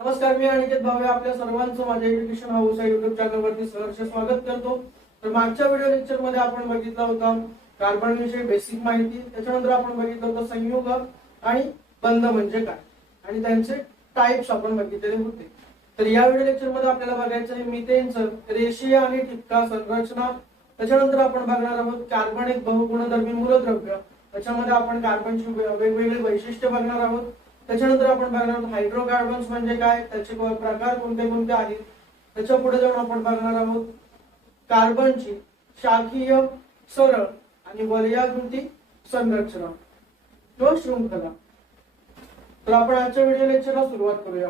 नमस्कार, मी अनिकेत भावे आपल्या सर्वांचं माझ्या एज्युकेशन हाऊस या युट्यूब चॅनलवरती सहर्ष स्वागत करतो. तर मागच्या व्हिडिओ लेक्चर मध्ये आपण बघितला होता कार्बन विषयी बेसिक माहिती. त्याच्यानंतर आपण बघितलं होतं संयुग आणि बंध म्हणजे काय आणि त्यांचे टाइप्स आपण बघितलेले होते. तर या व्हिडिओ लेक्चर मध्ये आपल्याला बघायचं आहे मिथेनचं रेषीय आणि ठिपका संरचना. त्याच्यानंतर आपण बघणार आहोत कार्बन एक बहुगुणधर्मी मूलद्रव्य. त्याच्यामध्ये आपण कार्बनची वेगवेगळे वैशिष्ट्य बघणार आहोत. त्याच्यानंतर आपण बघणार आहोत हायड्रोकार्बन्स म्हणजे काय, त्याचे प्रकार कोणते कोणते आहेत. त्याच्या पुढे जाऊन आपण बघणार आहोत कार्बनची शाखीय, सरळ आणि वलयाकृती संरचना किंवा शृंखला. तर आपण आजच्या व्हिडिओ लेक्चरला सुरुवात करूया.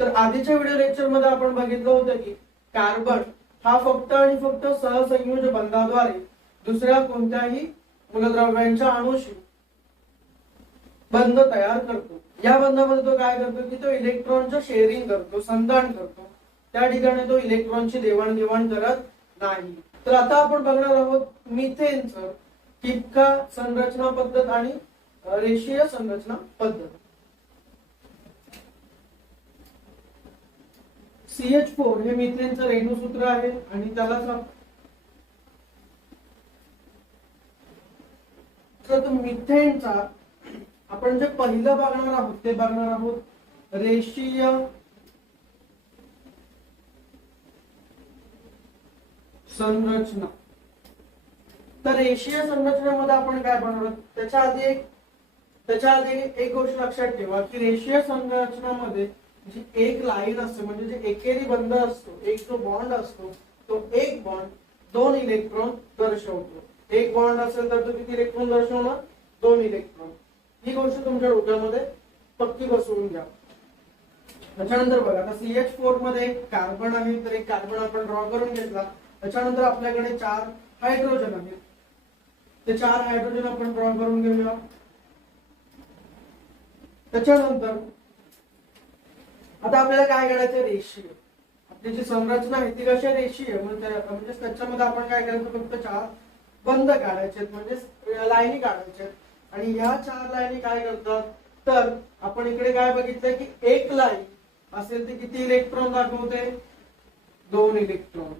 तर आधीच्या व्हिडिओ लेक्चर मध्ये आपण बघितलं होतं की कार्बन हा फक्त आणि फक्त सहसंयोज बंधाद्वारे दुसऱ्या कोणत्याही मूलद्रव्यांच्या अणूशी बंध तयार करतो. या बंधामध्ये तो काय करतो की तो इलेक्ट्रॉनचं शेअरिंग करतो, संधान करतो. त्या ठिकाणी तो इलेक्ट्रॉनची देवाणघेवाण करत नाही. तर आता आपण बघणार आहोत मिथेनचं ठिपका संरचना पद्धत आणि रेषीय संरचना पद्धत. CH4 हे मिथेनचं रेणूसूत्र आहे आणि त्यालाच मिथेनचा आपण जे पहिलं बघणार आहोत ते बघणार आहोत रेषीय संरचना. तर रेषीय संरचनेमध्ये आपण काय बघणार आहोत त्याच्या आधी एक गोष्ट लक्षात ठेवा की रेषीय संरचनामध्ये जी एक लाईन असते म्हणजे जे एकेरी बंध असतो, एक जो बॉन्ड असतो तो एक बॉन्ड दोन इलेक्ट्रॉन दर्शवतो. एक बॉन्ड असेल तर तो किती इलेक्ट्रॉन दर्शवणार, दोन इलेक्ट्रॉन. ही गोष्ट तुमच्या डोक्यामध्ये पक्की बसवून घ्या. त्याच्यानंतर बघा आता CH4 मध्ये एक कार्बन आहे, तर एक कार्बन आपण ड्रॉ करून घेतला. त्याच्यानंतर आपल्याकडे 4 हायड्रोजन आहेत. ते 4 हायड्रोजन आपण ड्रॉ करून घेऊया. त्याच्यानंतर आता आपल्याला काय करायचं, रेषीय आपली जी संरचना आहे ती कशी रेषीय म्हणजे त्याच्यामध्ये आपण काय करायचं फक्त 4 बंध काढायचे म्हणजे लाईनी काढायच्या. आणि ह्या 4 लाईनी काय करतात तर आपण इकडे काय बघितलं की एक लाईन असेल ते किती इलेक्ट्रॉन दाखवते, 2 इलेक्ट्रॉन.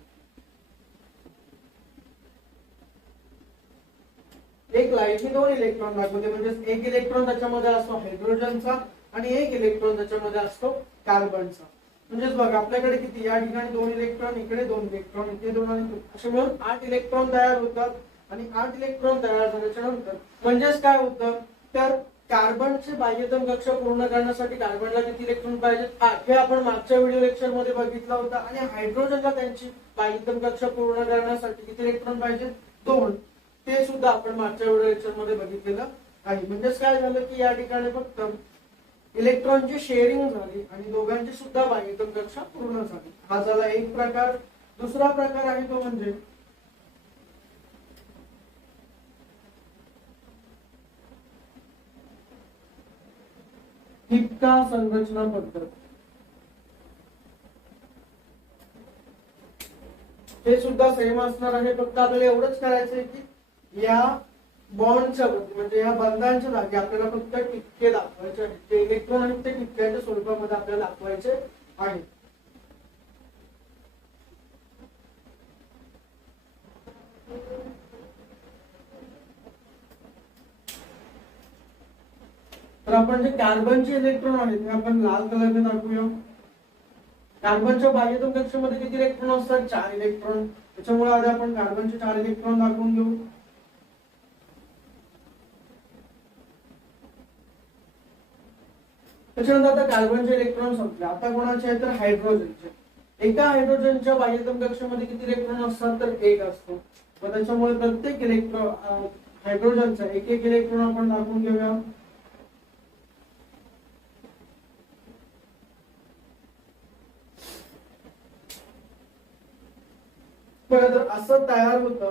एक लाईन ही 2 इलेक्ट्रॉन दाखवते म्हणजे एक इलेक्ट्रॉन त्याच्यामध्ये असतो हायड्रोजनचा आणि एक इलेक्ट्रॉन त्याच्यामध्ये असतो कार्बनचा. म्हणजेच बघा आपल्याकडे किती या ठिकाणी 2 इलेक्ट्रॉन, इकडे 2 इलेक्ट्रॉन, इथे 2 आणि 2 असे मिळून 8 इलेक्ट्रॉन तयार होतात. आणि 8 इलेक्ट्रॉन तयार झाल्याच्या नंतर म्हणजेच काय होतं तर कार्बनचे बाह्यतम कक्ष पूर्ण करण्यासाठी कार्बनला किती इलेक्ट्रॉन पाहिजे, 8. हे आपण मागच्या व्हिडिओ लेक्चर मध्ये बघितलं होतं. आणि हायड्रोजनला त्यांची बाह्यतम कक्ष पूर्ण करण्यासाठी किती इलेक्ट्रॉन पाहिजे, 2. ते सुद्धा आपण मागच्या व्हिडिओ लेक्चर मध्ये बघितलेलं आहे. म्हणजेच काय झालं की या ठिकाणी फक्त इलेक्ट्रॉनची शेअरिंग झाली आणि दोघांची सुद्धा बाह्यतम कक्षा पूर्ण झाली. हा झाला एक प्रकार. दुसरा प्रकार आहे तो म्हणजे ठिपका संरचना पद्धत. हे सुद्धा सेम असणार आहे. फक्त आपल्याला एवढंच करायचं आहे की या बॉन्डच्या म्हणजे या बंधांच्या जागी आपल्याला फक्त ठिपके दाखवायचे आहेत. ते इलेक्ट्रॉन आणि ते ठिपक्याच्या स्वरूपामध्ये आपल्याला दाखवायचे आहेत. तर आपण जे कार्बनचे इलेक्ट्रॉन आहेत ते आपण लाल कलरने दाखवूया. कार्बनच्या बाह्यतम कक्षामध्ये किती इलेक्ट्रॉन असतात, 4 इलेक्ट्रॉन. त्याच्यामुळे आधी आपण कार्बनचे 4 इलेक्ट्रॉन दाखवून घेऊ. त्याच्यानंतर आता कार्बनचे इलेक्ट्रॉन संपले. आता कोणाचे आहेत तर हायड्रोजनचे. एका हायड्रोजनच्या बाह्यतम कक्षामध्ये किती इलेक्ट्रॉन असतात तर 1 असतो. व त्याच्यामुळे प्रत्येक इलेक्ट्रॉन हायड्रोजनचा एक इलेक्ट्रॉन आपण दाखवून घेऊया. तर असं तयार होतं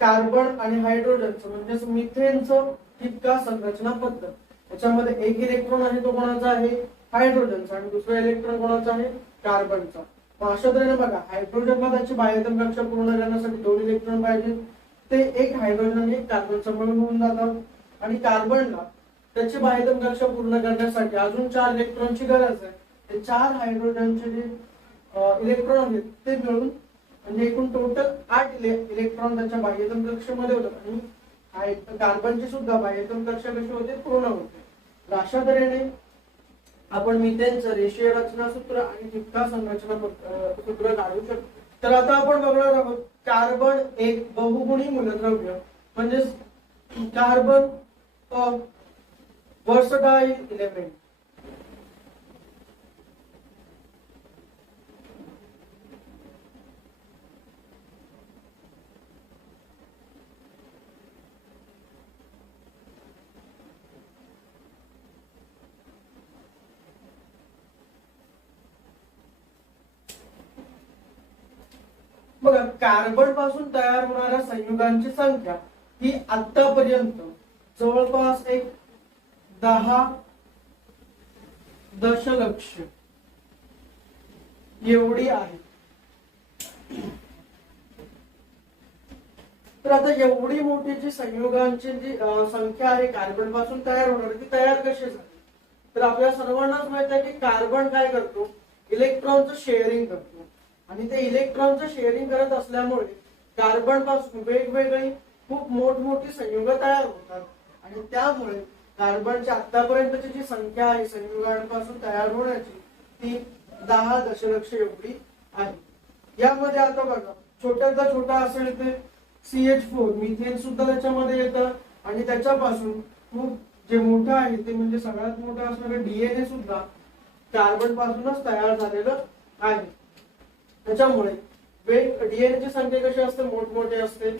कार्बन आणि हायड्रोजनचं म्हणजेच मिथेनचं ठिपका संरचना पद्धत. याच्यामध्ये एक इलेक्ट्रॉन आहे तो कोणाचा आहे, हायड्रोजनचा, आणि दुसरा इलेक्ट्रॉन कोणाचा आहे, कार्बनचा. अशा तऱ्हेने बघा, हायड्रोजनला त्याची बाह्यतम कक्षा पूर्ण करण्यासाठी 2 इलेक्ट्रॉन पाहिजे, ते एक हायड्रोजन आणि एक कार्बनचा मिळून होऊन जातात. आणि कार्बनला त्याची बाह्यतम कक्षा पूर्ण करण्यासाठी अजून 4 इलेक्ट्रॉनची गरज आहे. ते 4 हायड्रोजनचे जे इलेक्ट्रॉन आहेत ते मिळून म्हणजे एकूण टोटल 8 इलेक्ट्रॉन त्याच्या बाह्यतम कक्षेमध्ये होतात. आणि कार्बनची सुद्धा बाह्यतम कक्षा कशी होते, पूर्ण होते. अशा तऱ्हेने आपण मिथेनचं रेषीय रचना सूत्र आणि ठिपका संरचना सूत्र काढू शकतो. तर आता आपण बघणार आहोत कार्बन एक बहुगुणी मूलद्रव्य म्हणजे कार्बन वर्सटाइल एलिमेंट. बघा, कार्बन पासून तयार होणाऱ्या संयुगांची संख्या ही आतापर्यंत जवळपास एक 10 दशलक्ष एवढी आहे. तर आता एवढी मोठी जी संयुगांची जी संख्या आहे कार्बन पासून तयार होणार, ती तयार कशी झाली? तर आपल्या सर्वांनाच माहित आहे की कार्बन काय करतो, इलेक्ट्रॉनचं शेअरिंग करतो. आणि ते इलेक्ट्रॉनचं शेअरिंग करत असल्यामुळे कार्बन पासून वेगवेगळी खूप मोठमोठी संयुग तयार होतात. आणि त्यामुळे कार्बनची आतापर्यंतची जी संख्या आहे संयुगांपासून तयार होण्याची ती 10 दशलक्ष एवढी आहे. यामध्ये आता बघा, छोट्यातला छोटा असेल ते CH4 मिथेन सुद्धा त्याच्यामध्ये येतं. आणि त्याच्यापासून खूप जे मोठं आहे ते म्हणजे सगळ्यात मोठं असणारं DNA सुद्धा कार्बन पासूनच तयार झालेलं आहे. त्याच्यामुळे DNA ची संख्या कशी असते, मोठमोठे असते.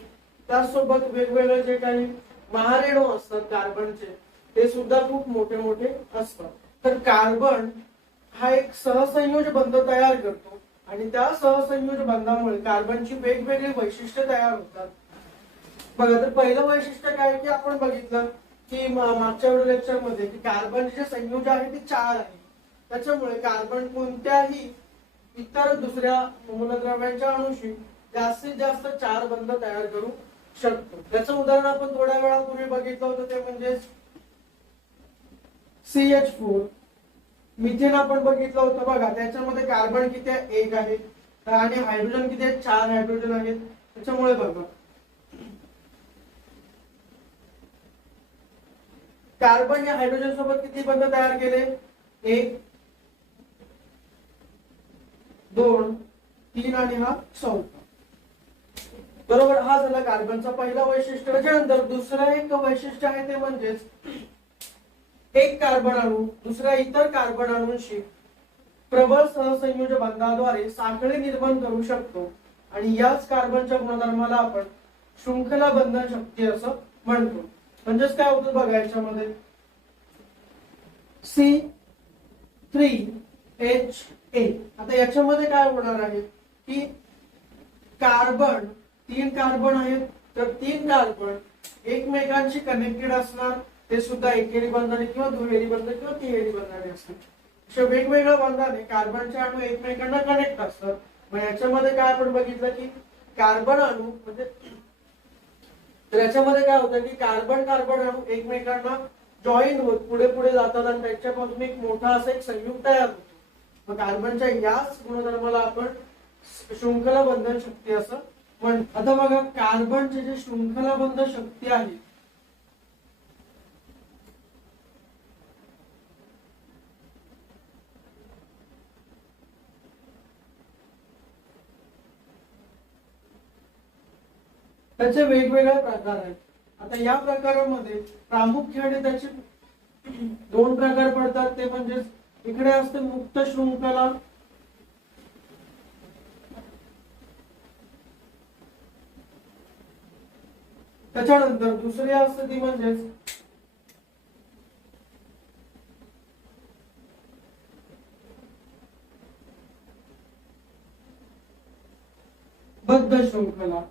त्याचसोबत वेगवेगळे जे काही महारेणू असतात कार्बनचे ते सुद्धा खूप मोठे मोठे असतात. तर कार्बन हा एक सहसंयोज बंध तयार करतो आणि त्या सहसंयोज बंधामुळे कार्बनची वेगवेगळी वैशिष्ट्ये तयार होतात. बघा, तर पहिलं वैशिष्ट्य काय की आपण बघितलं की मागच्या लेक्चर मध्ये की कार्बनचे जे संयोज आहे ते 4 आहे. त्याच्यामुळे कार्बन कोणत्याही इतर दुसऱ्या मूलद्रव्यांच्या अणूशी जास्तीत जास्त 4 बंध तयार करू शकतो. त्याचं उदाहरण आपण थोड्या वेळापूर्वी बघितलं होतं, ते म्हणजे CH4 मिथेन आपण बघितलं होतं. बघा, त्याच्यामध्ये कार्बन किती आहे, 1 आहे. आणि हायड्रोजन किती आहेत, 4 हायड्रोजन आहेत. त्याच्यामुळे बघा, कार्बन या हायड्रोजन सोबत किती बंध तयार केले, 1 2 3 आणि हा 4. बरोबर, हा झाला कार्बनचा पहिला वैशिष्ट्य. त्याच्यानंतर दुसरं एक वैशिष्ट्य आहे ते म्हणजेच एक कार्बन अणू दुसऱ्या इतर कार्बन अणूंशी प्रबळ सहसंयोज बंधाद्वारे साखळी निर्माण करू शकतो. आणि याच कार्बनच्या गुणधर्माला आपण शृंखला बंधन शक्ती असं म्हणतो. म्हणजेच काय होतं बघा, याच्यामध्ये C3H8. आता याच्यामध्ये काय होणार आहे की कार्बन 3 कार्बन आहेत. तर 3 कार्बन एकमेकांशी कनेक्टेड असणार, ते सुद्धा एकेरी बंधाने किंवा दुहेरी बंध किंवा तिहेरी बंधाने असतात. अशा वेगवेगळ्या बंधाने कार्बनचे अणू एकमेकांना कनेक्ट असतात. मग याच्यामध्ये काय आपण बघितलं की कार्बन अणू म्हणजे तर याच्यामध्ये काय होतं की कार्बन अणू एकमेकांना जॉईन होत पुढे पुढे जातात आणि त्याच्यापासून एक मोठा असा एक संयुग तयार होतो. मग कार्बनच्या याच गुणधर्माला आपण शृंखला बंधन शक्ती असं म्हणतो. आता बघा, कार्बनचे जे शृंखला बंधन शक्ती आहे त्याचे वेगवेगळे प्रकार आहेत. आता या प्रकारामध्ये प्रामुख्याने त्याचे 2 प्रकार पडतात. ते म्हणजे इकडे असते मुक्त शृंखला त्याच्यानंतर दुसरी असते ती म्हणजेच बद्ध शृंखला.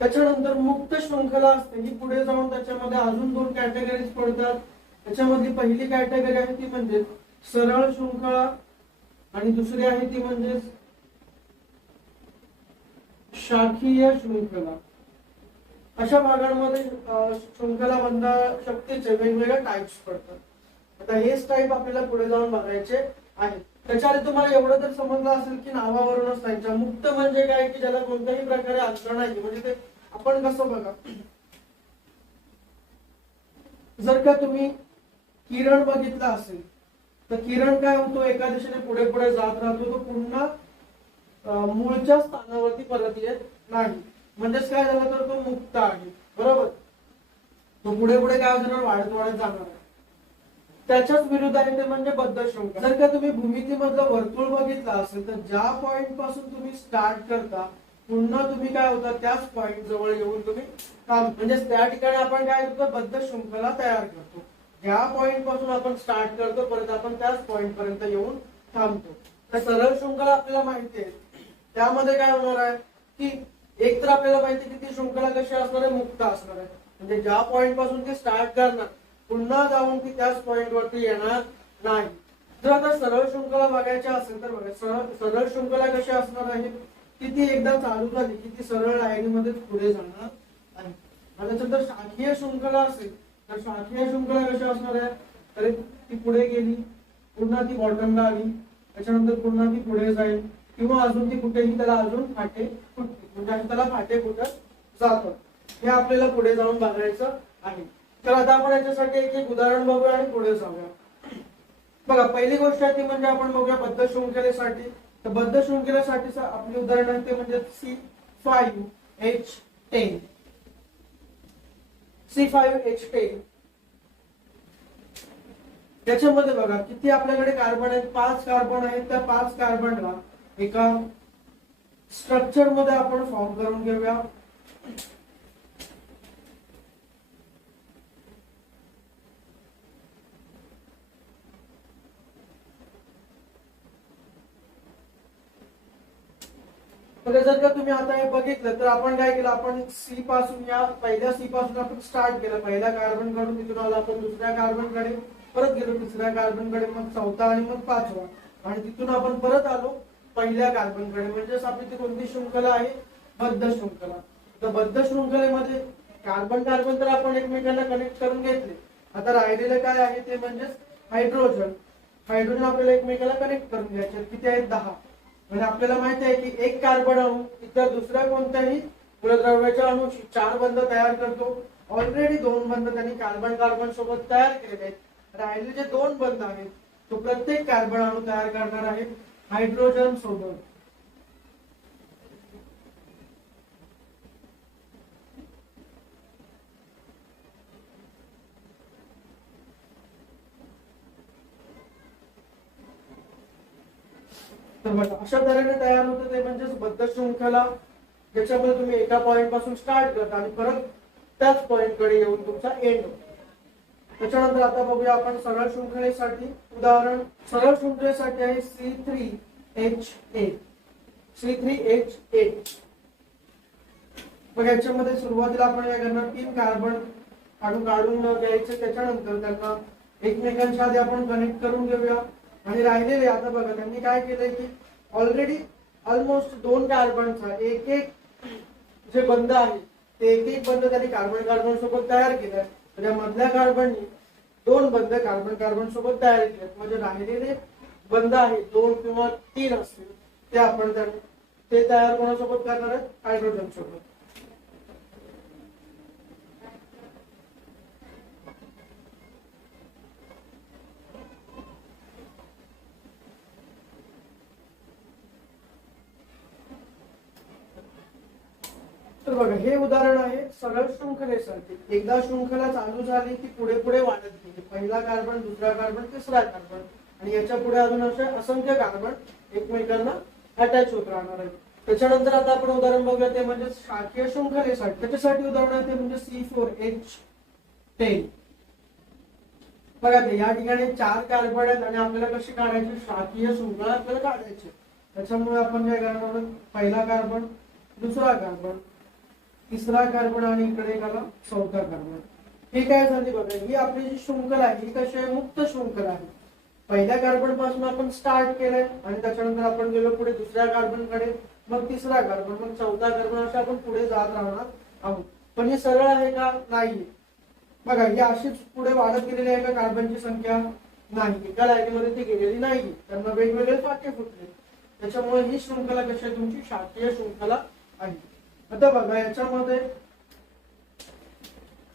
त्याच्यानंतर मुक्त शृंखला असते, ही पुढे जाऊन त्याच्यामध्ये अजून 2 कॅटेगरीज पडतात. त्याच्यामध्ये पहिली कॅटेगरी आहे ती म्हणजे सरळ शृंखला आणि दुसरी आहे ती म्हणजे शाखीय शृंखला. अशा भागांमध्ये शृंखला बंध शक्तीचे वेगवेगळे टाइप्स पडतात. आता हेच टाइप आपल्याला पुढे जाऊन बघायचे आहेत. त्याच्याआधी तुम्हाला एवढं तर समजलं असेल की नावावरूनच त्यांच्या मुक्त म्हणजे काय की ज्याला कोणत्याही प्रकारे अंतर नाही. म्हणजे ते आपण कसं बघा, जर का तुम्ही किरण बघितला असेल तर किरण काय होतो, एका दिशेने पुढे पुढे जात राहतो, तो पुन्हा मूळच्या स्थानावरती परत येत नाही. म्हणजेच काय झालं तर तो मुक्त आहे. बरोबर, तो पुढे पुढे काय होणार, वाढत वाढत जाणार आहे. त्याच्याच विरुद्ध आहे ते म्हणजे बद्ध शृंखला. जर का तुम्ही भूमितीमधलं वर्तुळ बघितलं असेल तर ज्या पॉइंट पासून तुम्ही स्टार्ट करता पुन्हा तुम्ही काय होता त्याच पॉइंट जवळ येऊन तुम्ही म्हणजे त्या ठिकाणी आपण काय करतो, बद्ध शृंखला तयार करतो. ज्या पॉइंट पासून आपण स्टार्ट करतो परत आपण त्याच पॉइंट पर्यंत येऊन थांबतो. तर सरळ शृंखला आपल्याला माहिती आहे, त्यामध्ये काय होणार आहे की एक तर आपल्याला माहिती आहे की ती शृंखला कशी असणार आहे, मुक्त असणार आहे. म्हणजे ज्या पॉइंट पासून ती स्टार्ट करणार पुन्हा जाऊन ती त्याच पॉइंट वरती येणार नाही. जर आता सरळ शृंखला बघायची असेल तर बघा, सरळ शृंखला कशी असणार आहे की ती एकदा चालू झाली की ती सरळ लाईनीमध्ये पुढे जाणार आहे. आणि जर शाखीय शृंखला असेल तर शाखीय शृंखला कशी असणार आहे, तर ती पुढे गेली पुन्हा ती बॉटमला आली, त्याच्यानंतर पुन्हा ती पुढे जाईल किंवा अजून ती कुठेही त्याला अजून फाटे फुटते, म्हणजे त्याला फाटे फुटत जातात. हे आपल्याला पुढे जाऊन बघायचं आहे. तर आता आपण याच्यासाठी एक एक उदाहरण बघूया आणि पुढे जाऊया. बघा, पहिली गोष्ट आहे ती म्हणजे आपण बघूया बद्ध शृंखलेसाठी. तर बद्ध शृंखलेसाठी आपली उदाहरण आहे ते म्हणजे C5H10. C5H10 त्याच्यामध्ये बघा किती आपल्याकडे कार्बन आहेत, 5 कार्बन आहेत. त्या 5 कार्बनला एका स्ट्रक्चर मध्ये आपण फॉर्म करून घेऊया. जर का तुम्ही आता हे बघितलं तर आपण काय केलं, आपण सी पासून या पहिल्या सी पासून आपण स्टार्ट केलं, पहिल्या कार्बन कडून तिथून आलो आपण दुसऱ्या कार्बन कडे, परत गेलो तिसऱ्या कार्बन कडे, मग चौथा आणि मग पाचवा, आणि तिथून आपण परत आलो पहिल्या कार्बन कडे. म्हणजेच आपली ती कोणती शृंखला आहे, बद्ध शृंखला. तर बद्ध शृंखलेमध्ये कार्बन कार्बन तर आपण एकमेकांना कनेक्ट करून घेतले. आता राहिलेलं काय आहे ते म्हणजे हायड्रोजन. हायड्रोजन आपल्याला एकमेकांना कनेक्ट करून घ्यायचे. किती आहेत, 10. म्हणजे आपल्याला माहिती आहे की एक कार्बन अणू इतर दुसऱ्या कोणत्याही मूलद्रव्याच्या अणूशी 4 बंध तयार करतो. ऑलरेडी 2 बंध त्यांनी कार्बन कार्बन सोबत तयार केलेले आहेत. राहिलेले जे 2 बंध आहेत तो प्रत्येक कार्बन अणू तयार करणार आहे हायड्रोजन सोबत. तर बघा, अशा तऱ्हेने तयार होतं ते म्हणजेच बद्ध शृंखला, ज्याच्यामध्ये तुम्ही एका पॉइंट पासून स्टार्ट करता आणि परत त्याच पॉइंट कडे येऊन तुमचा एंड होतो. त्याच्यानंतर आता बघूया आपण सरळ शृंखलेसाठी उदाहरण. सरळ शृंखलेसाठी आहे C3H8. C3H8. मग याच्यामध्ये सुरुवातीला आपण काय करणार, 3 कार्बन काढून घ्यायचे. त्याच्यानंतर त्यांना एकमेकांच्या आधी आपण कनेक्ट करून घेऊया. आणि राहिलेले आता बघा त्यांनी काय केलंय की ऑलरेडी ऑलमोस्ट 2 कार्बनचा एक एक जे बंध आहे ते एक एक बंध त्यांनी कार्बन कार्बन सोबत तयार केलाय. तर या मधल्या कार्बननी 2 बंध कार्बन कार्बन सोबत तयार केले. म्हणजे राहिलेले बंध आहेत 2 किंवा 3 असतील ते आपण ते तयार कोणासोबत करणार आहेत, हायड्रोजन सोबत. तर बघा, हे उदाहरण आहे सरळ शृंखलेसाठी. एकदा शृंखला चालू झाली की पुढे पुढे वाढत गेली. पहिला कार्बन, दुसरा कार्बन, तिसरा कार्बन, आणि याच्या पुढे अजून असे असंख्य कार्बन एकमेकांना अटॅच होत राहणार आहेत. त्याच्यानंतर आता आपण उदाहरण बघूया ते म्हणजे शाखीय शृंखलेसाठी. त्याच्यासाठी उदाहरण आहे ते म्हणजे C4H10. बघा, ते या ठिकाणी 4 कार्बन आहेत आणि आपल्याला कशी काढायची, शाखीय शृंखला आपल्याला काढायची. त्याच्यामुळे आपण काय करणार, पहिला कार्बन, दुसरा कार्बन, तिसरा कार्बन आणि इकडे एक आला चौथा कार्बन. ही काय झाली बघा, ही आपली जी शृंखला आहे ही कशी आहे, मुक्त शृंखला आहे. पहिल्या कार्बन पासून आपण स्टार्ट केलंय आणि त्याच्यानंतर आपण गेलो पुढे दुसऱ्या कार्बनकडे, मग तिसरा कार्बन, मग चौथा कार्बन, असे आपण पुढे जात राहणार आहोत. पण हे सरळ आहे का? नाहीये. बघा ही अशीच पुढे वाढत गेलेली आहे का कार्बनची संख्या? नाही, एका लाईनीमध्ये ती गेलेली नाही, त्यांना वेगवेगळे फाटे फुटले. त्याच्यामुळे ही शृंखला कशी आहे? तुमची शाखीय शृंखला आहे. आता बघा याच्यामध्ये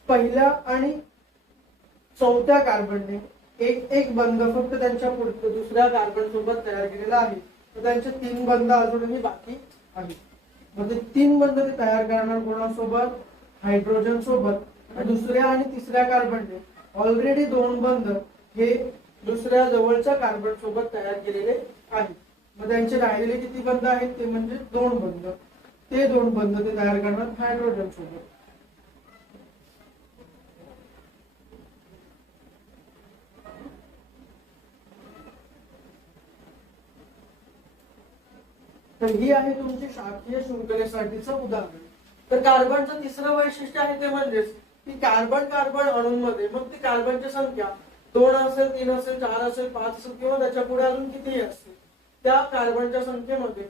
पहिल्या आणि चौथ्या कार्बनने एक एक बंध फक्त त्यांच्या पुढे दुसऱ्या कार्बन सोबत तयार केलेला आहे. तर त्यांचे 3 बंध अजूनही बाकी आहेत. म्हणजे 3 बंध ते तयार करणार कोणासोबत? हायड्रोजन सोबत. दुसऱ्या आणि तिसऱ्या कार्बनने ऑलरेडी 2 बंध हे दुसऱ्या जवळच्या कार्बन सोबत तयार केलेले आहेत. मग त्यांचे राहिलेले किती बंध आहेत? ते म्हणजे 2 बंध. ते 2 बंध ते तयार करणार हायड्रोजन सोबत. तर ही आहे तुमची शाखीय शृंखलेसाठीचं उदाहरण. तर कार्बनचं तिसरं वैशिष्ट्य आहे ते म्हणजेच की कार्बन कार्बन अणूंमध्ये मग ती कार्बनची संख्या 2 असेल, 3 असेल, 4 असेल, 5 असेल किंवा त्याच्या पुढे अजून कितीही असतील, त्या कार्बनच्या संख्येमध्ये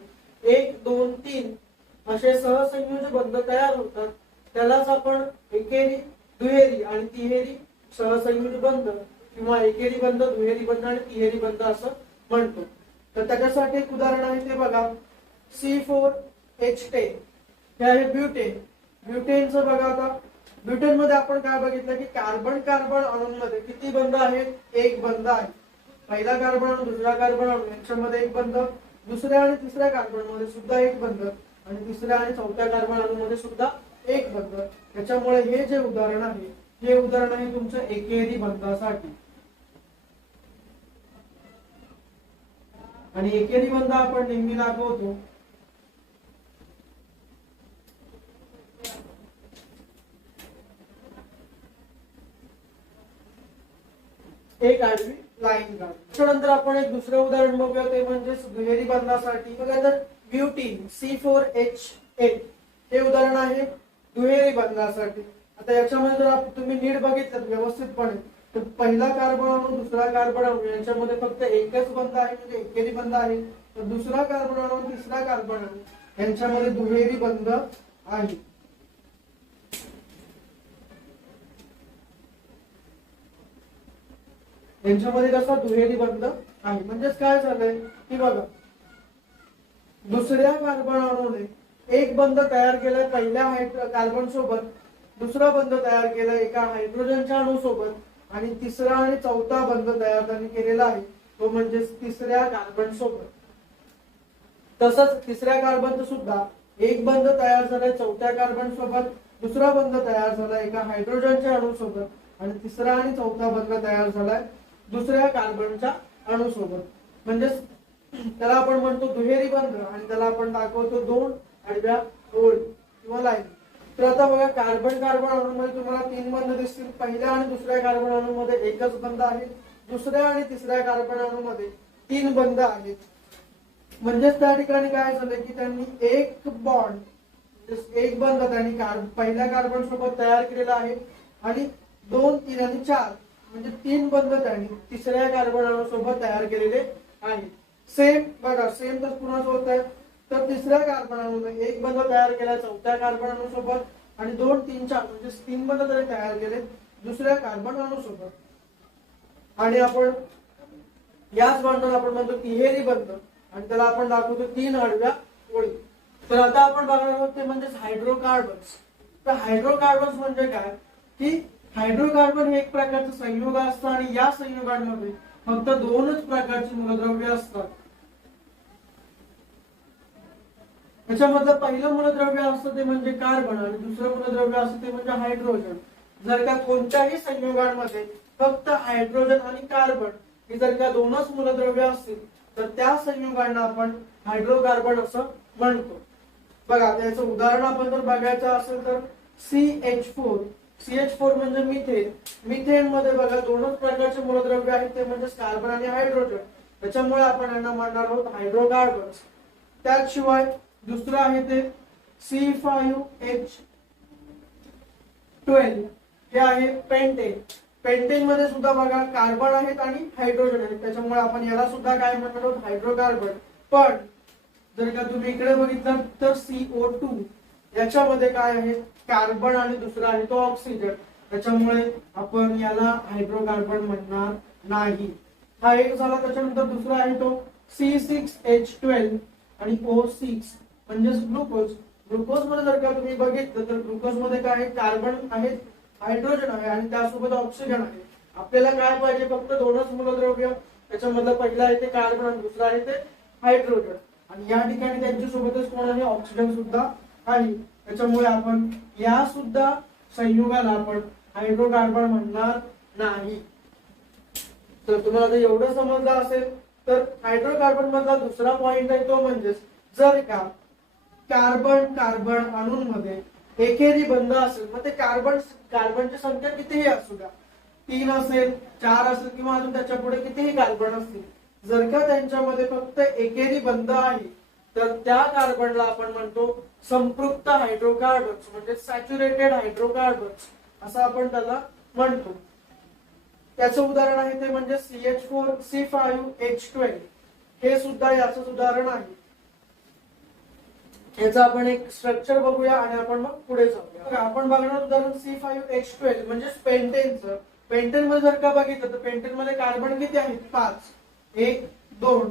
1, 2, 3 असे सहसंयोजी बंध तयार होतात. त्यालाच आपण एकेरी, दुहेरी आणि तिहेरी सहसंयोजी बंध किंवा एकेरी बंध, दुहेरी बंध आणि तिहेरी बंध असं म्हणतो. तर त्याच्यासाठी एक उदाहरण आहे ते बघा, C4H10 हे आहे ब्युटेन. ब्युटेनचं बघा, आता ब्युटेन मध्ये आपण काय बघितलं की कार्बन कार्बन अणूंमध्ये किती बंध आहेत? 1 बंध आहे. पहिला कार्बन अणू, दुसरा कार्बन अणू यांच्यामध्ये 1 बंध, दुसऱ्या आणि तिसऱ्या कार्बन मध्ये सुद्धा 1 बंध आणि तिसऱ्या आणि चौथ्या कार्बन अणूमध्ये सुद्धा 1 बंध. त्याच्यामुळे हे जे उदाहरण आहे हे उदाहरण आहे तुमचं एकेरी बंधासाठी. आणि एकेरी बंध आपण नेहमी दाखवतो एक आडवी लाईन काढ. त्यानंतर आपण एक दुसरं उदाहरण बघूया ते म्हणजे दुहेरी बंधासाठी. बघा तर ब्युटीन C4H8 हे उदाहरण आहे दुहेरी बंधासाठी. आता याच्यामध्ये जर तुम्ही नीट बघितलं व्यवस्थितपणे तर पहिला कार्बन अणू, दुसरा कार्बन अणू यांच्यामध्ये फक्त एकच बंध आहे म्हणजे एकेरी बंध आहे. तर दुसरा कार्बन अणू, तिसरा कार्बन अणू यांच्यामध्ये दुहेरी बंध आहे. यांच्यामध्ये कसा दुहेरी बंध आहे. म्हणजेच काय झालंय की बघा दुसऱ्या कार्बन अणूने 1 बंध तयार केलाय पहिल्या कार्बन सोबत, दुसरा बंध तयार केलाय एका हायड्रोजनच्या अणू सोबत आणि तिसरा आणि चौथा बंध तयार त्यांनी केलेला आहे तो म्हणजे तिसऱ्या कार्बन सोबत. तसंच तिसऱ्या कार्बनचं सुद्धा 1 बंध तयार झालाय चौथ्या कार्बन सोबत, दुसरा बंध तयार झालाय एका हायड्रोजनच्या अणू सोबत आणि तिसरा आणि चौथा बंध तयार झालाय दुसऱ्या कार्बनच्या अणू सोबत. म्हणजे त्याला आपण म्हणतो दुहेरी बंध आणि त्याला आपण दाखवतो 2 आडव्या ओळी किंवा लाईन. तर आता बघा कार्बन कार्बन अणूमध्ये तुम्हाला 3 बंध दिसतील. पहिल्या आणि दुसऱ्या कार्बन अणूमध्ये एकच बंध आहे, दुसऱ्या आणि तिसऱ्या कार्बन अणूमध्ये 3 बंध आहेत. म्हणजेच त्या ठिकाणी काय झालं की त्यांनी एक बॉन्ड, एक बंध त्यांनी पहिल्या कार्बन सोबत तयार केलेला आहे आणि 2, 3 आणि 4 म्हणजे 3 बंध त्यांनी तिसऱ्या कार्बन अणू सोबत तयार केलेले आहेत. सेम बघा, सेम तर पुन्हा होत आहे. तर तिसऱ्या कार्बन अणूने 1 बंध तयार केला चौथ्या कार्बन अणू सोबत आणि 2, 3, 4 म्हणजे 3 बंध तरी तयार केले दुसऱ्या कार्बन अणू सोबत. आणि आपण याच बंधाला आपण म्हणतो तिहेरी बंध आणि त्याला आपण दाखवतो 3 आडव्या ओळी. तर आता आपण बघणार आहोत ते म्हणजे हायड्रोकार्बन्स. तर हायड्रोकार्बन्स म्हणजे काय की हायड्रोकार्बन हे एक प्रकारचं संयुग असतं आणि या संयुगांमध्ये फक्त 2च प्रकारची मूलद्रव्ये असतात. त्याच्यामधलं पहिलं मूलद्रव्य असतं ते म्हणजे कार्बन आणि दुसरं मूलद्रव्य असतं ते म्हणजे हायड्रोजन. जर का कोणत्याही संयुगांमध्ये फक्त हायड्रोजन आणि कार्बन ही जर का 2च मूलद्रव्य असतील तर त्या संयुगांना आपण हायड्रोकार्बन असं म्हणतो. बघा त्याचं उदाहरण आपण जर बघायचं असेल तर CH4 म्हणजे मिथेन. मिथेन मध्ये बघा 2च प्रकारचे मूलद्रव्य आहेत ते म्हणजे कार्बन आणि हायड्रोजन. त्याच्यामुळे आपण यांना म्हणणार आहोत हायड्रोकार्बन्स. त्याशिवाय दुसरं आहे ते C5H12 हे आहे पेंटेन. पेंटेन मध्ये सुद्धा बघा कार्बन आहेत आणि हायड्रोजन आहेत, त्याच्यामुळे आपण याला सुद्धा काय म्हणतो हायड्रोकार्बन. पण जर का तुम्ही इकडे बघितलं तर CO2 याच्यामध्ये काय आहे कार्बन आणि दुसरा आहे तो ऑक्सिजन, त्याच्यामुळे आपण याला हायड्रोकार्बन म्हणणार नाही. हा एक झाला. त्याच्यानंतर दुसरा आहे तो C6H12 आणि O6 म्हणजेच ग्लुकोज. ग्लुकोज मध्ये जर का तुम्ही बघितलं तर ग्लुकोज मध्ये काय आहे कार्बन आहे, हायड्रोजन आहे आणि त्यासोबत ऑक्सिजन आहे. आपल्याला काय पाहिजे फक्त दोनच मूलद्रव्य, त्याच्यामधलं पहिलं आहे ते कार्बन आणि दुसरं आहे ते हायड्रोजन, आणि या ठिकाणी त्यांच्या सोबतच कोण आहे ऑक्सिजन सुद्धा आहे. त्याच्यामुळे आपण या सुद्धा संयुगाला आपण हायड्रोकार्बन म्हणणार नाही. तर तुम्हाला जर एवढं समजलं असेल तर हायड्रोकार्बन मधला दुसरा पॉइंट आहे तो म्हणजे जर का कार्बन कार्बन अणूंमध्ये एकेरी बंध असेल, मग ते कार्बनची संख्या कितीही असू द्या, 3 असेल 4 असेल किंवा अजून त्याच्या पुढे कितीही कार्बन असतील, जर का त्यांच्यामध्ये फक्त एकेरी बंध आहे तर त्या कार्बनला आपण म्हणतो संपृक्त हायड्रोकार्बन्स म्हणजे सॅच्युरेटेड हायड्रोकार्बन्स असं आपण त्याला म्हणतो. त्याचं उदाहरण आहे ते म्हणजे CH4C5H12 हे सुद्धा याचं उदाहरण आहे. याचं आपण एक स्ट्रक्चर बघूया आणि आपण मग पुढे जाऊया. आपण बघणार उदाहरण C5H12 म्हणजे पेंटेनचं. पेंटेन मध्ये जर का बघितलं तर पेंटेन मध्ये कार्बन किती आहेत 5, 1 2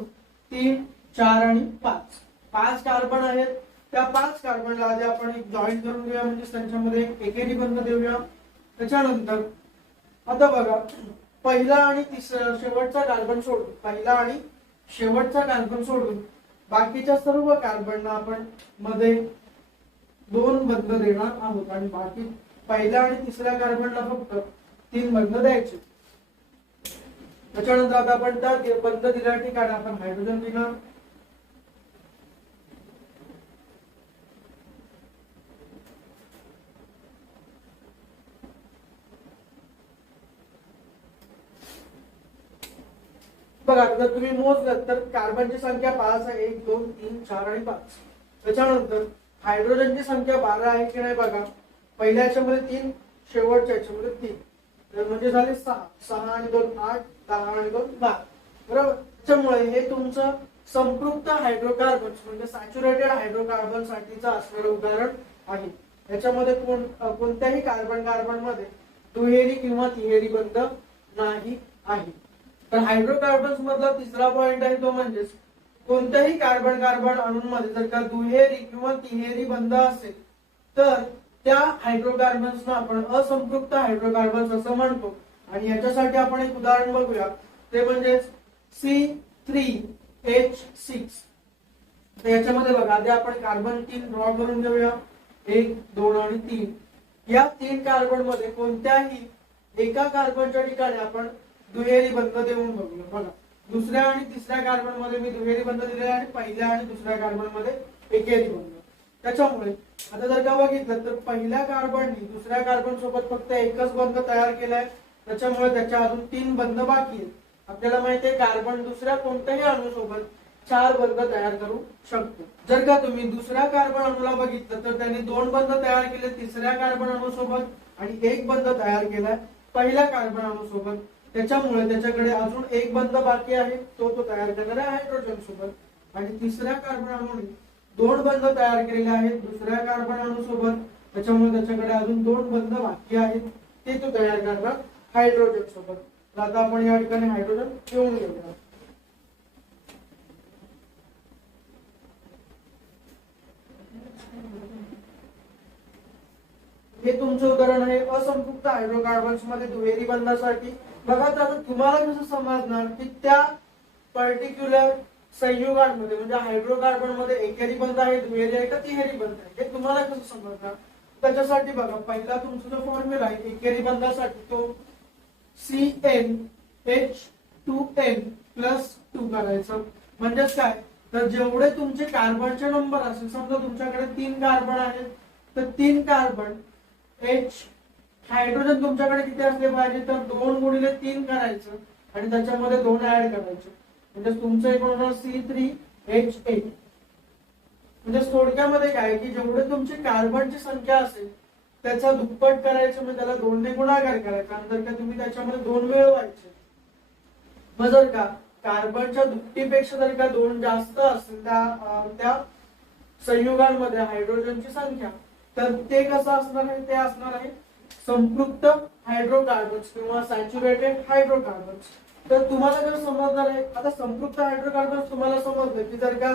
3 4 आणि 5. 5 कार्बन आहेत. त्या 5 कार्बनला आधी आपण एक जॉईंट करून घेऊया म्हणजे त्यांच्यामध्ये एक एकेरी बंध देऊया. त्याच्यानंतर आता बघा पहिला आणि तिसरा शेवटचा कार्बन सोडून, पहिला आणि शेवटचा कार्बन सोडून बाकीच्या सर्व कार्बनला आपण मध्ये 2 बंध देणार आहोत आणि बाकी पहिल्या आणि तिसऱ्या कार्बनला फक्त 3 बंध द्यायचे. त्याच्यानंतर आता आपण त्या बंध दिल्या ठिकाणी आपण हायड्रोजन देणार. बघा जर तुम्ही मोजलं तर कार्बनची संख्या 5 आहे, 1 2 3 4 आणि 5. त्याच्यानंतर हायड्रोजनची संख्या 12 आहे की नाही बघा, पहिल्या याच्यामध्ये 3 शेवटच्या याच्यामध्ये 3, तर म्हणजे झाले 6. 6 आणि 2 8, 10 आणि 2 12 बरोबर. त्याच्यामुळे हे तुमचं संपृक्त हायड्रोकार्बन्स म्हणजे सॅच्युरेटेड हायड्रोकार्बन साठीचं असणारं उदाहरण आहे. याच्यामध्ये कोणत्याही कार्बन कार्बन मध्ये दुहेरी किंवा तिहेरी बंध नाही आहे. तर हायड्रोकार्बन्स मधला तिसरा पॉइंट आहे तो म्हणजे कोणत्याही कार्बन कार्बन अणूंमध्ये जर का दुहेरी किंवा तिहेरी बंध असेल तर त्या हायड्रोकार्बन्सना आपण असंपृक्त हायड्रोकार्बन्स असं म्हणतो. आणि याच्यासाठी आपण एक उदाहरण बघूया ते म्हणजे C3H6. तर याच्यामध्ये बघा आधी आपण कार्बन 3 ड्रॉ करून घेऊया, 1 2 आणि 3. या 3 कार्बन मध्ये कोणत्याही एका कार्बनच्या ठिकाणी आपण दुहेरी बंध देऊन बघूया. बघा दुसऱ्या आणि तिसऱ्या कार्बन मध्ये मी दुहेरी बंध दिले आणि पहिल्या आणि दुसऱ्या कार्बन मध्ये एकेरी बंध. त्याच्यामुळे आता जर का बघितलं तर पहिल्या कार्बननी दुसऱ्या कार्बन सोबत फक्त एकच बंध तयार केलाय, त्याच्यामुळे त्याच्या अजून 3 बंध बाकी आहेत. आपल्याला माहिती आहे कार्बन दुसऱ्या कोणत्याही अणूसोबत 4 बंध तयार करू शकतो. जर का तुम्ही दुसऱ्या कार्बन अणूला बघितलं तर त्याने 2 बंध तयार केले तिसऱ्या कार्बन अणूसोबत आणि 1 बंध तयार केलाय पहिल्या कार्बन अणूसोबत. त्याच्यामुळे त्याच्याकडे अजून 1 बंध बाकी आहे, तो तयार करणार आहे हायड्रोजन सोबत. आणि तिसऱ्या कार्बन अणूने 2 बंध तयार केलेले आहेत दुसऱ्या कार्बन अणूसोबत, त्याच्यामुळे त्याच्याकडे अजून 2 बंध बाकी आहेत, ते तो तयार करणार हायड्रोजन सोबत. आता आपण या ठिकाणी हायड्रोजन घेऊन घेऊया. हे तुमचं उदाहरण आहे असंपृक्त हायड्रोकार्बन्स मध्ये दुहेरी बंधासाठी. बघा तर तुम्हाला कसं समजणार की त्या पर्टिक्युलर संयुगांमध्ये म्हणजे हायड्रोकार्बन मध्ये एकेरी बंध आहे, दुहेरी आहे का तिहेरी बंध आहे हे तुम्हाला कसं समजणार. त्याच्यासाठी बघा पहिला तुमचा जो फॉर्म्युला आहे एकेरी बंधासाठी तो CnH2n+2 करायचं. म्हणजेच काय तर जेवढे तुमचे कार्बनचे नंबर असेल, समजा तुमच्याकडे 3 कार्बन आहेत तर 3 कार्बन H हायड्रोजन तुमच्याकडे किती असले पाहिजे तर 2 गुणिले 3 करायचं आणि त्याच्यामध्ये 2 ऍड करायचे म्हणजे तुमचं एक होणार C3H8. म्हणजे थोडक्यामध्ये काय की जेवढे तुमची कार्बनची संख्या असेल त्याचा दुप्पट करायचं म्हणजे त्याला 2 ने गुणाकार करायचा आणि जर का तुम्ही त्याच्यामध्ये 2 मिळवायचे, मग जर का कार्बनच्या दुप्पटीपेक्षा जर का 2 जास्त असेल त्या संयुगांमध्ये हायड्रोजनची संख्या, तर ते कसं असणार आहे, ते असणार आहे संपृक्त हायड्रोकार्बन्स किंवा सॅच्युरेटेड हायड्रोकार्बन्स. तर तुम्हाला जर समजणार आहे, आता संपृक्त हायड्रोकार्बन्स तुम्हाला समजलं की जर का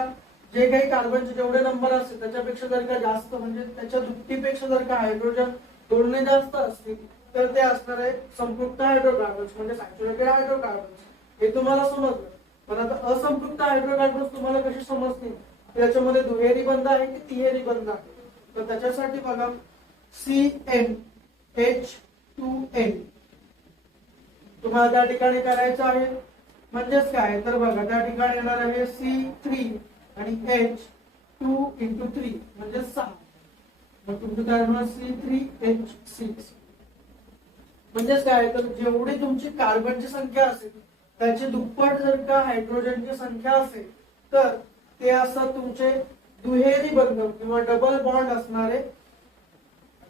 जे काही कार्बनचे जेवढे नंबर असतील त्याच्यापेक्षा जर का जास्त म्हणजे त्याच्या दुप्पटीपेक्षा जर का हायड्रोजन 2 ने जास्त असतील तर ते असणार आहे संपृक्त हायड्रोकार्बन्स म्हणजे सॅच्युरेटेड हायड्रोकार्बन्स. हे तुम्हाला समजलं. पण आता असंपृक्त हायड्रोकार्बन्स तुम्हाला कसे समजतील, त्याच्यामध्ये दुहेरी बंध आहे की तिहेरी बंध आहे. तर त्याच्यासाठी बघा CnH2n तुम्हाला त्या ठिकाणी करायचं आहे. म्हणजेच काय तर बघा त्या ठिकाणी येणार आहे C3 आणि H2 into 3 म्हणजे 6. मग तुमचं काय होणार C3H6. म्हणजेच काय तर जेवढी तुमची कार्बनची संख्या असेल त्याची दुप्पट जर का हायड्रोजनची संख्या असेल तर ते असं तुमचे दुहेरी बंध किंवा डबल बॉन्ड असणारे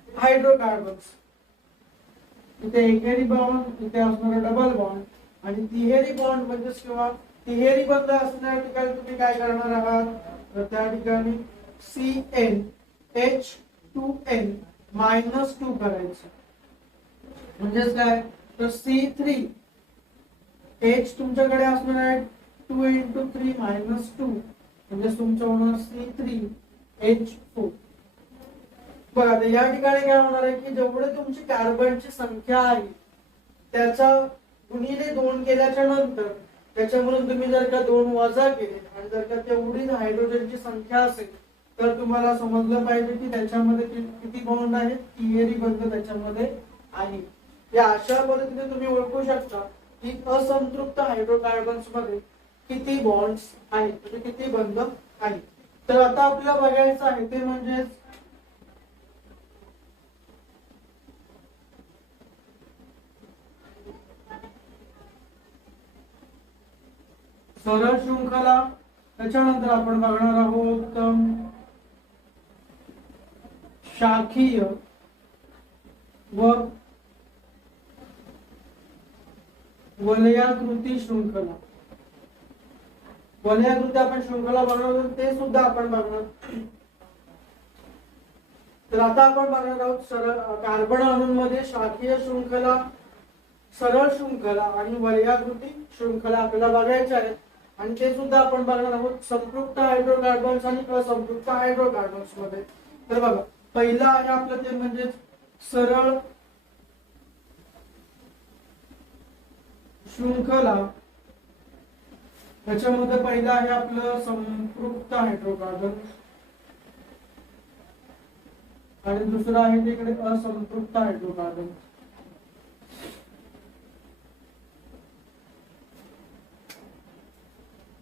हायड्रोकार्बन्स. इथे एकेरी बॉन्ड, इथे असणारा डबल बॉन्ड आणि तिहेरी बॉन्ड म्हणजेच किंवा तिहेरी बंध असणाऱ्या ठिकाणी तुम्ही काय करणार आहात, तर त्या ठिकाणी CnH2n -2 करायचं. म्हणजेच काय तर C3H तुमच्याकडे असणार आहे 2 into 3 -2 म्हणजे तुमचं होणार C3H4. बघा या ठिकाणी काय होणार आहे की जेवढे तुमची कार्बनची संख्या आहे त्याचा गुणिले 2 केल्याच्या नंतर त्याच्यामधून तुम्ही जर का 2 वजा केले आणि जर का तेवढीच हायड्रोजनची संख्या असेल तर तुम्हाला समजलं पाहिजे की त्याच्यामध्ये किती बॉन्ड आहेत, तिहेरी बंध त्याच्यामध्ये आहे. या अशा पद्धतीने तुम्ही ओळखू शकता की असंतृप्त हायड्रोकार्बन्स मध्ये किती बॉन्ड्स आहेत, म्हणजे किती बंध आहेत. तर आता आपल्याला बघायचं आहे ते म्हणजे सरळ शृंखला. त्याच्यानंतर आपण बघणार आहोत शाखीय व वलयाकृती शृंखला. वलयाकृती आपण शृंखला बघणार ते सुद्धा आपण बघणार. तर आता आपण बघणार आहोत सरळ कार्बन अणूंमध्ये शाखीय शृंखला, सरळ शृंखला आणि वलयाकृती शृंखला आपल्याला बघायच्या आहेत आणि ते सुद्धा आपण बघणार आहोत संपृक्त हायड्रोकार्बन्स आणि असंपृक्त हायड्रोकार्बन्स मध्ये. तर बघा पहिलं आहे आपलं ते म्हणजे सरळ शृंखला. त्याच्यामध्ये पहिलं आहे आपलं संपृक्त हायड्रोकार्बन आणि दुसरं आहे तिकडे असंपृक्त हायड्रोकार्बन.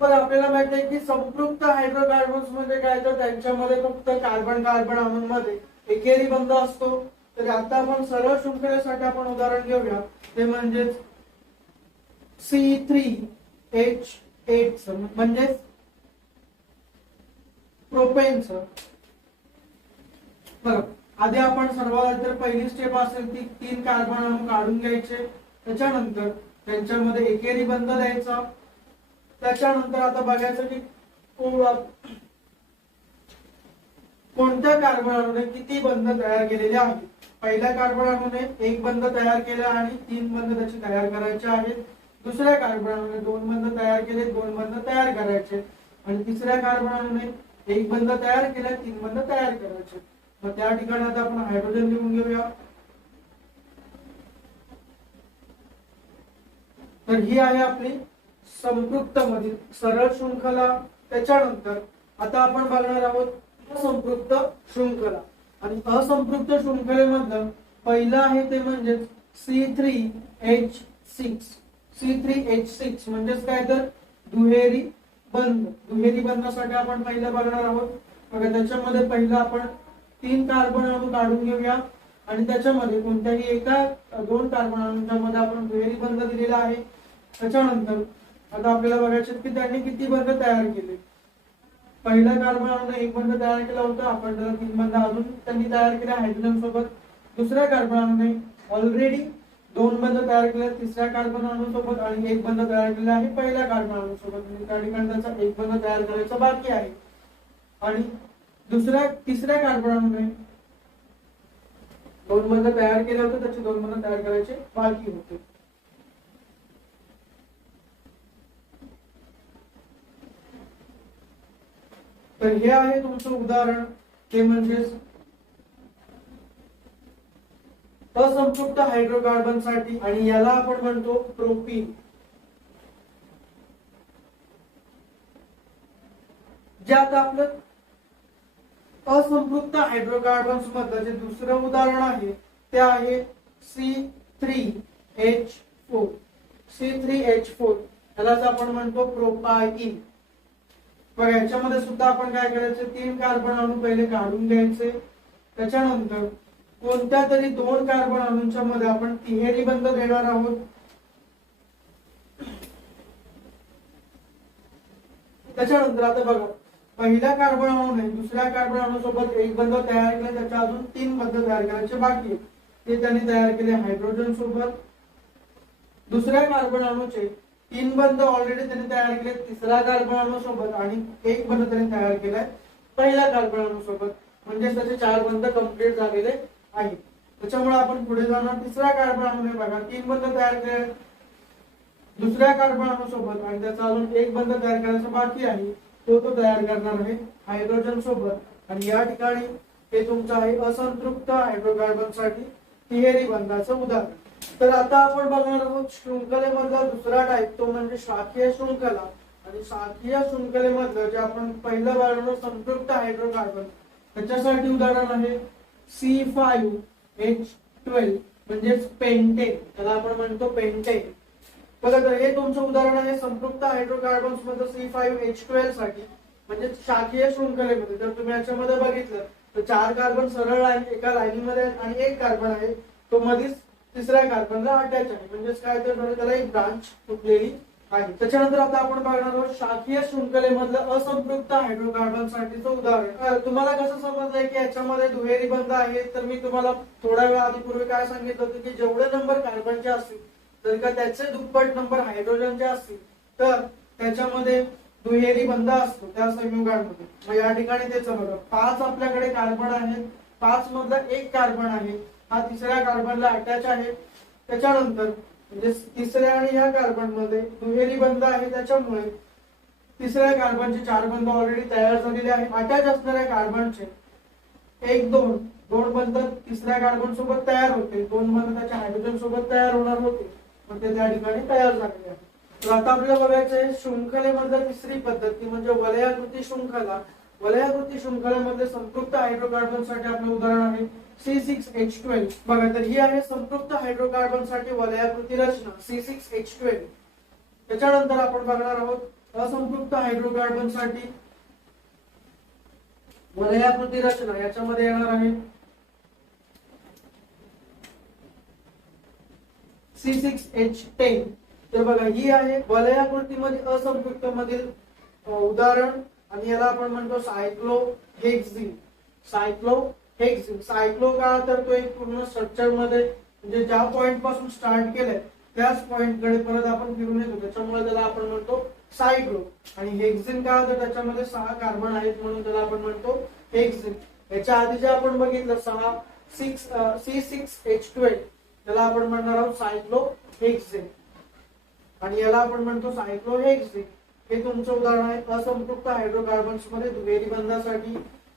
पण आपल्याला माहिती आहे की संपृक्त हायड्रोकार्बन्स म्हणजे काय तर त्यांच्यामध्ये फक्त कार्बन कार्बन अणूंमध्ये एकेरी बंध असतो. तर आता आपण सरळ शृंखलेसाठी आपण उदाहरण घेऊया ते म्हणजे C3H8 म्हणजे प्रोपेनचं. बघा आधी आपण सर्वात तर पहिली स्टेप असेल ती 3 कार्बन अणू काढून घ्यायचे. त्याच्यानंतर त्यांच्यामध्ये एकेरी बंध द्यायचा. त्याच्यानंतर आता बघायचं की कोणत्या कार्बन अणूने किती बंध तयार केलेले आहेत. पहिल्या कार्बन अणूने 1 बंध तयार केला आणि 3 बंध त्याचे तयार करायचे आहेत. दुसऱ्या कार्बन अणूने 2 बंध तयार केले, 2 बंध तयार करायचे आणि तिसऱ्या कार्बन अणूने 1 बंध तयार केला, 3 बंध तयार करायचे. मग त्या ठिकाणी आता आपण हायड्रोजन लिहून घेऊया. तर ही आहे आपली संपृक्त मधील सरळ शृंखला. त्याच्यानंतर आता आपण बघणार आहोत असंपृक्त शृंखला आणि असंपृक्त शृंखलेमधलं पहिलं आहे ते म्हणजे C3H6 म्हणजेच काय तर दुहेरी बंध. दुहेरी बंधासाठी आपण पहिलं बघणार आहोत. बघा त्याच्यामध्ये पहिलं आपण 3 कार्बन अणू काढून घेऊया आणि त्याच्यामध्ये कोणत्याही एका 2 कार्बन अणूंच्या मध्ये आपण दुहेरी बंध दिलेला आहे. त्याच्यानंतर आता आपल्याला बघायचे की त्यांनी किती बंध तयार केले. पहिल्या कार्बन अणूने 1 बंध तयार केला होता, आपण त्याला 3 बंध अजून त्यांनी तयार केले हायड्रोजन सोबत. दुसऱ्या कार्बन अणूने ऑलरेडी 2 बंध तयार केले तिसऱ्या कार्बन अणूसोबत आणि 1 बंध तयार केला आहे पहिल्या कार्बन अणूसोबत, म्हणजे त्या ठिकाणी त्याचा 1 बंध तयार करायचा बाकी आहे. आणि तिसऱ्या कार्बन अणूने 2 बंध तयार केले होते, त्याचे 2 बंध तयार करायचे बाकी होते. तर हे आहे तुमचं उदाहरण, ते म्हणजे असंपृक्त हायड्रोकार्बन साठी, आणि याला आपण म्हणतो प्रोपीन. जे आता आपलं असंपृक्त हायड्रोकार्बन्स मधलं जे दुसरं उदाहरण आहे ते आहे C3H4. C3H4 यालाच आपण म्हणतो प्रोपाइन. बघा याच्यामध्ये सुद्धा आपण काय करायचं, 3 कार्बन अणू पहिले काढून घ्यायचे, त्याच्यानंतर कोणत्या तरी 2 कार्बन अणूंच्या मध्ये आपण तिहेरी बंध देणार आहोत. त्याच्यानंतर आता बघा पहिल्या कार्बन अणूने दुसऱ्या कार्बन अणूसोबत 1 बंध तयार केला, त्याच्या अजून 3 बंध तयार करायचे बाकी आहेत. ते त्यांनी तयार केले हायड्रोजन सोबत. दुसऱ्या कार्बन अणूचे 3 बंध ऑलरेडी त्यांनी तयार केले तिसऱ्या कार्बन अणूसोबत, आणि 1 बंध त्यांनी तयार केलाय पहिल्या कार्बन अणूसोबत, म्हणजे त्याचे 4 बंध कंप्लीट झालेले आहेत. त्याच्यामुळे आपण पुढे जाणार. तिसऱ्या कार्बन अणूने बघा 3 बंध तयार केले दुसऱ्या कार्बन अणूसोबत, आणि त्याचा अजून 1 बंध तयार करायचा बाकी आहे, तो तयार करणार आहे हायड्रोजन सोबत. आणि या ठिकाणी हे तुमचं आहे असंतृप्त हायड्रोकार्बन साठी तिहेरी बंधाचं उदाहरण. तर आता आपण बघणार आहोत शृंखलेमधला दुसरा टाईप, तो म्हणजे शाखीय शृंखला. आणि शाखीय शृंखलेमधलं जे आपण पहिलं बघणार संतृप्त हायड्रोकार्बन, त्याच्यासाठी उदाहरण आहे C5H12 म्हणजेच पेंटेन, त्याला आपण म्हणतो पेंटेन. बघा तर हे तुमचं उदाहरण आहे संतृप्त हायड्रोकार्बन्स मध्ये C5H12 साठी, म्हणजे शाखीय शृंखलेमध्ये. जर तुम्ही याच्यामध्ये बघितलं तर 4 कार्बन सरळ लाईन एका लाईनीमध्ये आणि 1 कार्बन आहे तो मधीच तिसऱ्या कार्बनला अटॅच आहे, म्हणजेच काय तर त्याला एक ब्रांच तुटलेली आहे. त्याच्यानंतर आता आपण बघणार आहोत शाखीय शृंखलेमधलं असंपृक्त हायड्रोकार्बन साठीचं उदाहरण. तुम्हाला कसं समजलंय की याच्यामध्ये दुहेरी बंध आहे, तर मी तुम्हाला थोड्या वेळा आधी पूर्वी काय सांगितलं होतं की जेवढे नंबर कार्बनचे असतील जर का त्याचे दुप्पट नंबर हायड्रोजनचे असतील तर त्याच्यामध्ये दुहेरी बंध असतो त्या संयुगांमध्ये. मग या ठिकाणी तेच बघा 5 आपल्याकडे कार्बन आहेत, 5 मधला 1 कार्बन आहे हा तिसऱ्या कार्बनला अटॅच आहे. त्याच्यानंतर म्हणजे तिसऱ्या आणि ह्या कार्बन मध्ये दुहेरी बंध आहे, त्याच्यामुळे तिसऱ्या कार्बनचे 4 बंध ऑलरेडी तयार झालेले आहेत. अटॅच असणाऱ्या कार्बनचे 2 बंध तिसऱ्या कार्बन सोबत तयार होते, 2 बंध त्याच्या हायड्रोजन सोबत तयार होणार होते, मग ते त्या ठिकाणी तयार झालेले आहेत. तर आता आपल्याला बघायचं शृंखलेमधली तिसरी पद्धत ती म्हणजे वलयाकृती शृंखला. वलयाकृती शृंखलेमध्ये संपृक्त हायड्रोकार्बन साठी आपलं उदाहरण आहे C6H12. बघा तर ही आहे संपृक्त हायड्रोकार्बन साठी वलयाकृती रचना C6H12. त्याच्यानंतर आपण बघणार आहोत असंपृक्त हायड्रोकार्बन साठी वलयाकृती रचना. याच्यामध्ये येणार आहे C6H10. तर बघा ही आहे वलयाकृतीमध्ये असंपृक्त मधील उदाहरण, आणि याला आपण म्हणतो सायक्लोहेक्झिन. सायक्लो का तर तो एक पूर्ण स्ट्रक्चर मध्ये म्हणजे ज्या पॉइंट पासून स्टार्ट केलंय त्याच पॉइंट कडे परत आपण फिरून येतो, त्याच्यामुळे त्याला आपण म्हणतो सायक्लो. आणि हेक्झिन का तर त्याच्यामध्ये 6 कार्बन आहेत म्हणून त्याला आपण म्हणतो हेक्झिन. याच्या आधी जे आपण बघितलं C6H12 त्याला आपण म्हणणार आहोत सायक्लोहेक्झिन, आणि याला आपण म्हणतो सायक्लोहेक्झिन. हे तुमचं उदाहरण आहे असंपृक्त हायड्रोकार्बन्स मध्ये दुहेरी बंधासाठी.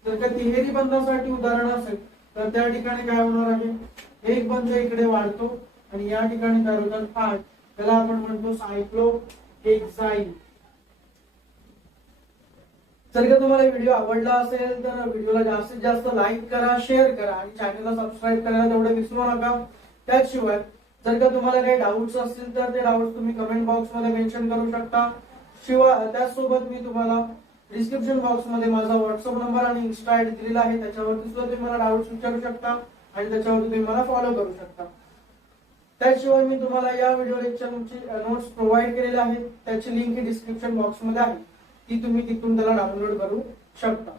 जर का तिहेरी बंधासाठी उदाहरण असेल तर त्या ठिकाणी काय होणार आहे, 1 बंध इकडे वाढतो आणि या ठिकाणी काय होतात 8, त्याला आपण म्हणतो सायक्लोहेक्साईन. जर का तुम्हाला व्हिडिओ आवडला असेल तर व्हिडिओला जास्तीत जास्त लाईक करा, शेअर करा आणि चॅनलला सबस्क्राईब करायला तेवढं विसरू नका. त्याशिवाय जर का तुम्हाला काही डाऊट्स असतील तर ते डाऊट्स तुम्ही कमेंट बॉक्स मध्ये मेन्शन करू शकता. शिवाय त्यासोबत मी तुम्हाला डिस्क्रिप्शन बॉक्स मध्ये माझा व्हॉट्सअप नंबर आणि इन्स्टा आयडी दिलेला आहे, त्याच्यावरती सुद्धा तुम्ही मला डाऊट्स विचारू शकता आणि त्याच्यावर तुम्ही मला फॉलो करू शकता. त्याशिवाय मी तुम्हाला या व्हिडिओ लेक्चरची नोट्स प्रोव्हाइड केलेले आहेत, त्याची लिंक ही डिस्क्रिप्शन बॉक्स मध्ये आहे, ती तुम्ही तिथून त्याला डाउनलोड करू शकता.